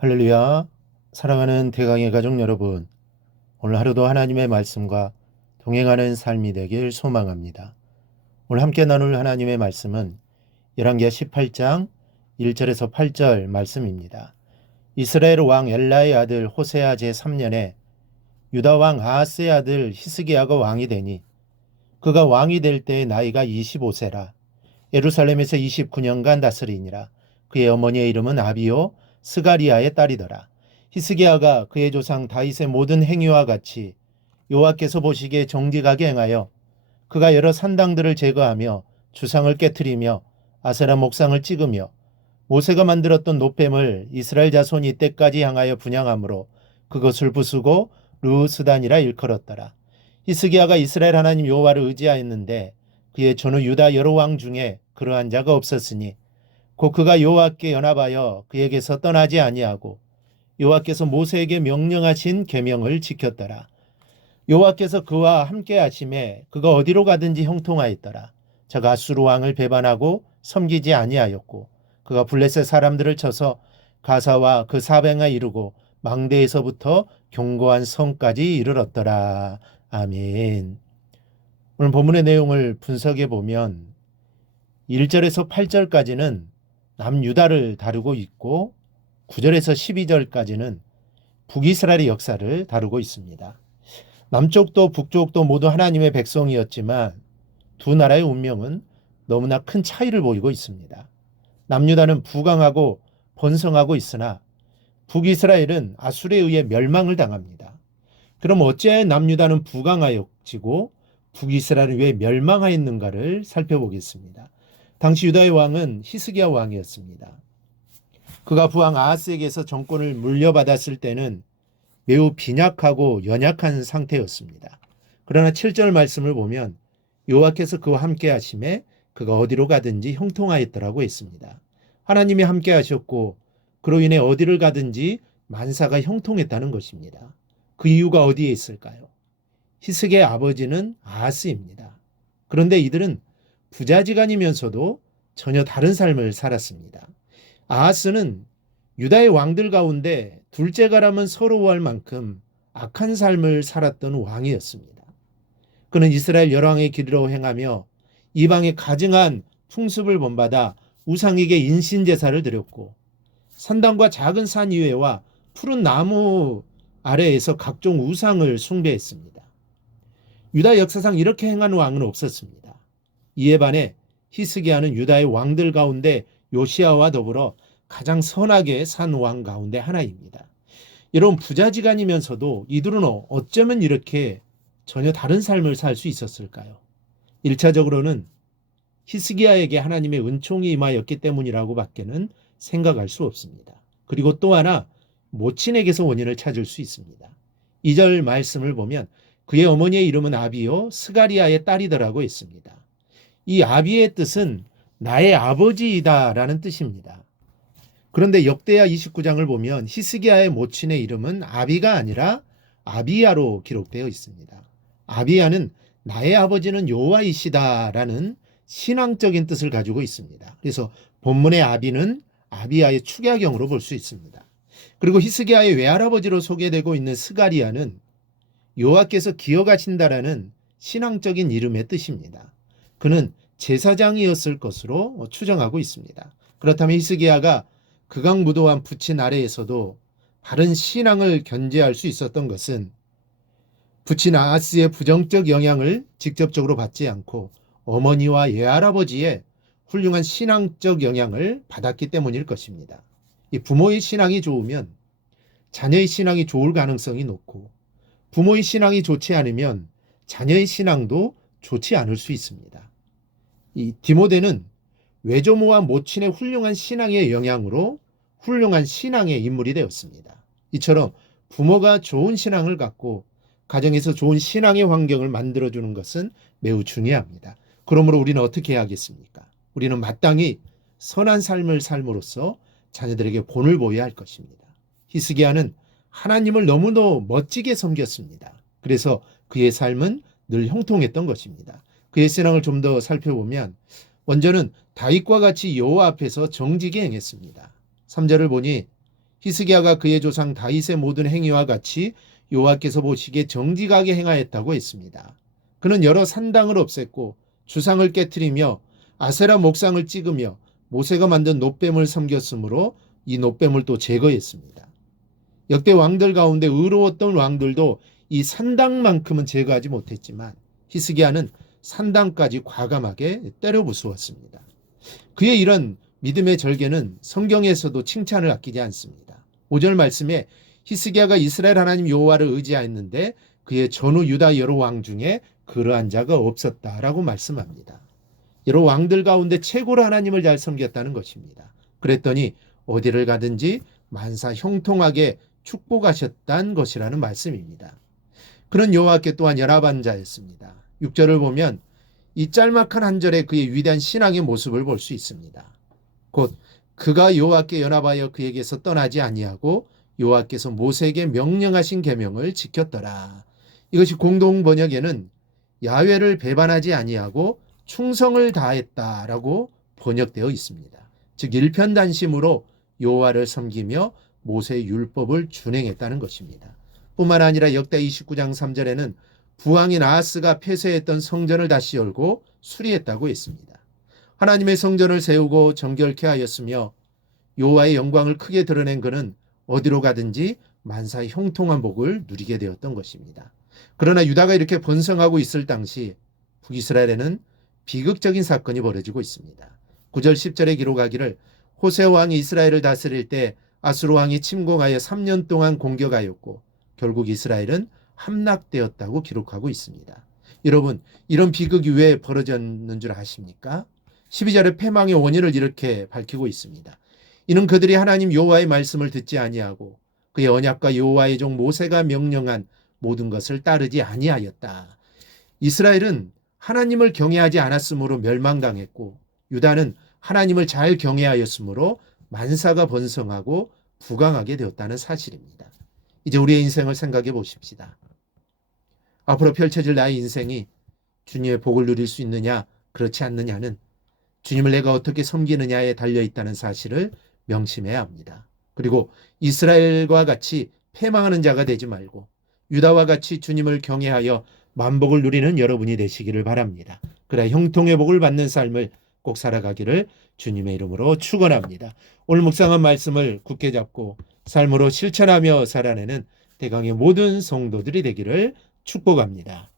할렐루야. 사랑하는 대강의 가족 여러분, 오늘 하루도 하나님의 말씀과 동행하는 삶이 되길 소망합니다. 오늘 함께 나눌 하나님의 말씀은 열왕기하 18장 1절에서 8절 말씀입니다. 이스라엘 왕 엘라의 아들 호세아 제3년에 유다 왕 아하스의 아들 히스기야가 왕이 되니 그가 왕이 될 때의 나이가 25세라. 예루살렘에서 29년간 다스리니라. 그의 어머니의 이름은 아비요 스가리아의 딸이더라. 히스기야가 그의 조상 다윗의 모든 행위와 같이 여호와께서 보시기에 정직하게 행하여 그가 여러 산당들을 제거하며 주상을 깨뜨리며 아세라 목상을 찍으며 모세가 만들었던 노뱀을 이스라엘 자손이 이때까지 향하여 분향함으로 그것을 부수고 르우스단이라 일컬었더라. 히스기야가 이스라엘 하나님 여호와를 의지하였는데 그의 전후 유다 여러 왕 중에 그러한 자가 없었으니 곧 그가 여호와께 연합하여 그에게서 떠나지 아니하고 여호와께서 모세에게 명령하신 계명을 지켰더라. 여호와께서 그와 함께 하심에 그가 어디로 가든지 형통하였더라. 저가 아수르 왕을 배반하고 섬기지 아니하였고 그가 블레셋 사람들을 쳐서 가사와 그 사뱅에 이르고 망대에서부터 견고한 성까지 이르렀더라. 아멘. 오늘 본문의 내용을 분석해 보면 1절에서 8절까지는 남유다를 다루고 있고 9절에서 12절까지는 북이스라엘의 역사를 다루고 있습니다. 남쪽도 북쪽도 모두 하나님의 백성이었지만 두 나라의 운명은 너무나 큰 차이를 보이고 있습니다. 남유다는 부강하고 번성하고 있으나 북이스라엘은 아수르에 의해 멸망을 당합니다. 그럼 어찌하여 남유다는 부강하여지고 북이스라엘은 왜 멸망하였는가를 살펴보겠습니다. 당시 유다의 왕은 히스기야 왕이었습니다. 그가 부왕 아하스에게서 정권을 물려받았을 때는 매우 빈약하고 연약한 상태였습니다. 그러나 7절 말씀을 보면 여호와께서 그와 함께 하심에 그가 어디로 가든지 형통하였더라고 했습니다. 하나님이 함께 하셨고 그로 인해 어디를 가든지 만사가 형통했다는 것입니다. 그 이유가 어디에 있을까요? 히스기야의 아버지는 아하스입니다. 그런데 이들은 부자지간이면서도 전혀 다른 삶을 살았습니다. 아하스는 유다의 왕들 가운데 둘째가라면 서러워할 만큼 악한 삶을 살았던 왕이었습니다. 그는 이스라엘 열왕의 길로 행하며 이방의 가증한 풍습을 본받아 우상에게 인신제사를 드렸고 산당과 작은 산 이외와 푸른 나무 아래에서 각종 우상을 숭배했습니다. 유다 역사상 이렇게 행한 왕은 없었습니다. 이에 반해 히스기야는 유다의 왕들 가운데 요시야와 더불어 가장 선하게 산 왕 가운데 하나입니다. 이런 부자지간이면서도 이들은 어쩌면 이렇게 전혀 다른 삶을 살 수 있었을까요? 1차적으로는 히스기야에게 하나님의 은총이 임하였기 때문이라고 밖에는 생각할 수 없습니다. 그리고 또 하나 모친에게서 원인을 찾을 수 있습니다. 2절 말씀을 보면 그의 어머니의 이름은 아비요 스가리아의 딸이더라고 했습니다. 이 아비의 뜻은 나의 아버지이다라는 뜻입니다. 그런데 역대하 29장을 보면 히스기야의 모친의 이름은 아비가 아니라 아비야로 기록되어 있습니다. 아비야는 나의 아버지는 여호와이시다라는 신앙적인 뜻을 가지고 있습니다. 그래서 본문의 아비는 아비야의 축야경으로 볼 수 있습니다. 그리고 히스기야의 외할아버지로 소개되고 있는 스가리아는 여호와께서 기억하신다라는 신앙적인 이름의 뜻입니다. 그는 제사장이었을 것으로 추정하고 있습니다. 그렇다면 히스기야가 극악무도한 부친 아래에서도 바른 신앙을 견제할 수 있었던 것은 부친 아하스의 부정적 영향을 직접적으로 받지 않고 어머니와 외할아버지의 훌륭한 신앙적 영향을 받았기 때문일 것입니다. 이 부모의 신앙이 좋으면 자녀의 신앙이 좋을 가능성이 높고 부모의 신앙이 좋지 않으면 자녀의 신앙도 좋지 않을 수 있습니다. 이 디모데는 외조모와 모친의 훌륭한 신앙의 영향으로 훌륭한 신앙의 인물이 되었습니다. 이처럼 부모가 좋은 신앙을 갖고 가정에서 좋은 신앙의 환경을 만들어주는 것은 매우 중요합니다. 그러므로 우리는 어떻게 해야겠습니까? 우리는 마땅히 선한 삶을 삶으로써 자녀들에게 본을 보여야 할 것입니다. 히스기야는 하나님을 너무도 멋지게 섬겼습니다. 그래서 그의 삶은 늘 형통했던 것입니다. 그의 신앙을 좀 더 살펴보면 먼저는 다윗과 같이 여호와 앞에서 정직히 행했습니다. 3절을 보니 히스기야가 그의 조상 다윗의 모든 행위와 같이 여호와께서 보시기에 정직하게 행하였다고 했습니다. 그는 여러 산당을 없앴고 주상을 깨뜨리며 아세라 목상을 찍으며 모세가 만든 놋뱀을 섬겼으므로 이 놋뱀을 또 제거했습니다. 역대 왕들 가운데 의로웠던 왕들도 이 산당만큼은 제거하지 못했지만 히스기야는 산당까지 과감하게 때려 부수었습니다. 그의 이런 믿음의 절개는 성경에서도 칭찬을 아끼지 않습니다. 5절 말씀에 히스기야가 이스라엘 하나님 여호와를 의지하였는데 그의 전후 유다 여러 왕 중에 그러한 자가 없었다라고 말씀합니다. 여러 왕들 가운데 최고로 하나님을 잘 섬겼다는 것입니다. 그랬더니 어디를 가든지 만사 형통하게 축복하셨다는 것이라는 말씀입니다. 그는 여호와께 또한 연합한 자였습니다. 6절을 보면 이 짤막한 한 절에 그의 위대한 신앙의 모습을 볼 수 있습니다. 곧 그가 여호와께 연합하여 그에게서 떠나지 아니하고 여호와께서 모세에게 명령하신 계명을 지켰더라. 이것이 공동 번역에는 야훼를 배반하지 아니하고 충성을 다했다라고 번역되어 있습니다. 즉 일편단심으로 여호와를 섬기며 모세의 율법을 준행했다는 것입니다. 뿐만 아니라 역대 29장 3절에는 부왕인 아하스가 폐쇄했던 성전을 다시 열고 수리했다고 했습니다. 하나님의 성전을 세우고 정결케 하였으며 여호와의 영광을 크게 드러낸 그는 어디로 가든지 만사 형통한 복을 누리게 되었던 것입니다. 그러나 유다가 이렇게 번성하고 있을 당시 북이스라엘에는 비극적인 사건이 벌어지고 있습니다. 9절 10절에 기록하기를 호세 왕이 이스라엘을 다스릴 때 아수르 왕이 침공하여 3년 동안 공격하였고 결국 이스라엘은 함락되었다고 기록하고 있습니다. 여러분, 이런 비극이 왜 벌어졌는 줄 아십니까? 12절에 패망의 원인을 이렇게 밝히고 있습니다. 이는 그들이 하나님 여호와의 말씀을 듣지 아니하고 그의 언약과 여호와의 종 모세가 명령한 모든 것을 따르지 아니하였다. 이스라엘은 하나님을 경외하지 않았으므로 멸망당했고 유다는 하나님을 잘 경외하였으므로 만사가 번성하고 부강하게 되었다는 사실입니다. 이제 우리의 인생을 생각해 보십시다. 앞으로 펼쳐질 나의 인생이 주님의 복을 누릴 수 있느냐 그렇지 않느냐는 주님을 내가 어떻게 섬기느냐에 달려있다는 사실을 명심해야 합니다. 그리고 이스라엘과 같이 패망하는 자가 되지 말고 유다와 같이 주님을 경외하여 만복을 누리는 여러분이 되시기를 바랍니다. 그래 형통의 복을 받는 삶을 꼭 살아가기를 주님의 이름으로 축원합니다. 오늘 묵상한 말씀을 굳게 잡고 삶으로 실천하며 살아내는 대강의 모든 성도들이 되기를 축복합니다.